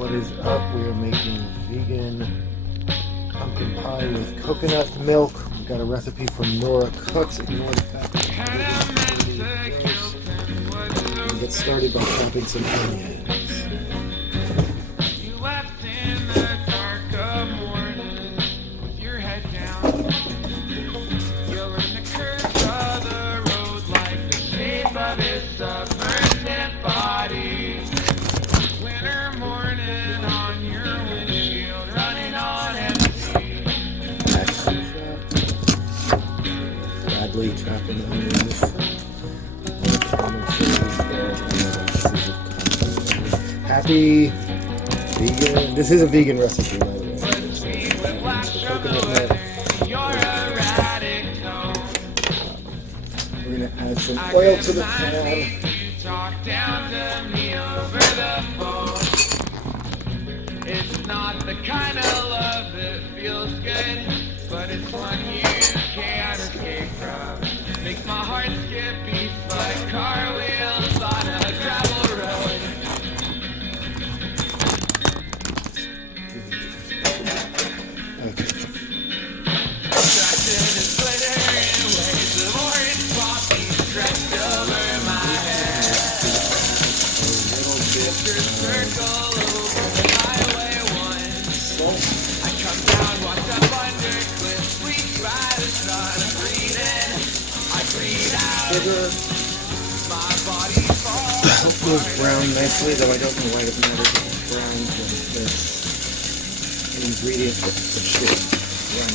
What is up? We are making vegan pumpkin pie with coconut milk. We've got a recipe from Nora Cooks. Ignore the fact that we'll get started by chopping some onions. Chopping onions. Happy vegan. This is a vegan recipe, by the way. Coconut milk. We're going to add some oil to the pan. It's not the kind of love that feels good, but it's one you can't escape from. Makes my heart skip beats like car wheels on a gravel road. Distracted and glittering waves of orange poppy stretched over my head. Mr. Circle over the highway once. I come down, walked up under cliff, bleached by the sun, breathing. I breathe out. My body falls. I hope it goes brown nicely, though I don't know why it matters if it's brown because this ingredient that should run.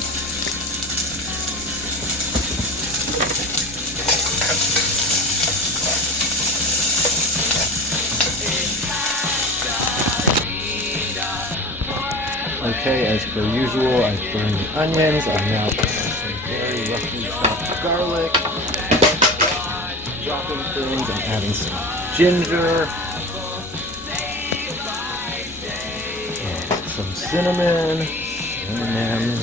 Okay, as per usual, I've burned the onions. I'm now putting some very roughly chopped garlic, dropping things. I'm adding some ginger, some cinnamon, and then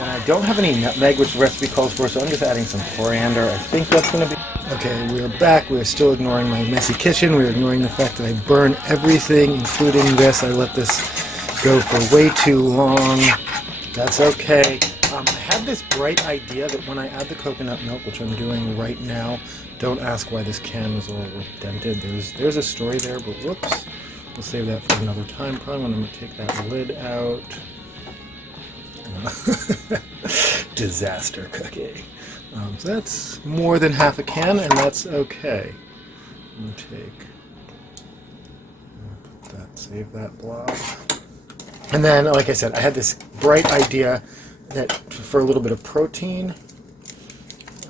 I don't have any nutmeg, which the recipe calls for, so I'm just adding some coriander. I think that's going to be... Okay, we're back. We're still ignoring my messy kitchen. We're ignoring the fact that I burn everything, including this. I let this go for way too long. That's okay. I had this bright idea that when I add the coconut milk, which I'm doing right now, don't ask why this can was all dented. There's a story there, but whoops. We'll save that for another time. Probably when I'm going to take that lid out. Disaster cooking. So that's more than half a can, and that's okay. I'm going to put that, save that blob. And then, like I said, I had this bright idea that for a little bit of protein,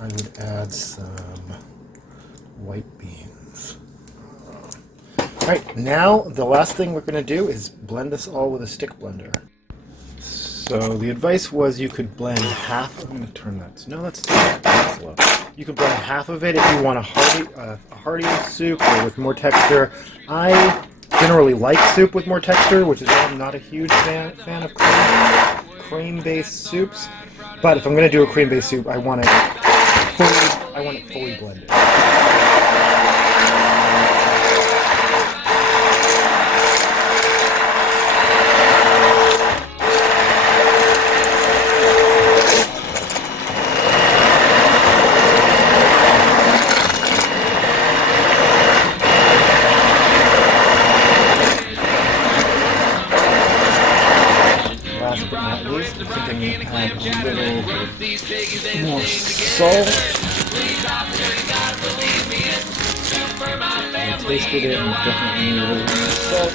I would add some white beans. Alright, now the last thing we're going to do is blend this all with a stick blender. So the advice was you could blend half. I'm going to turn that. No, that's slow. You could blend half of it if you want a hearty soup or with more texture. I generally like soup with more texture, which is why I'm not a huge fan of cream-based soups. But if I'm going to do a cream-based soup, I want it fully blended. More salt. I tasted it and definitely need a little more salt.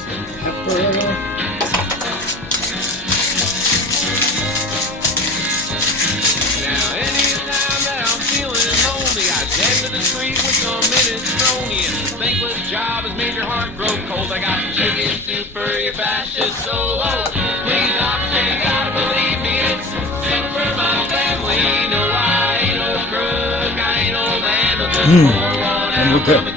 Some pepper. Now anytime that I'm feeling lonely, I head to the street with some minestrone and the thankless job has made your heart grow cold. I got chicken soup for your fascist solo. Please, officer, you gotta believe me, it's soup for my family. No, I ain't no crook, I ain't no vandal, just more one out from the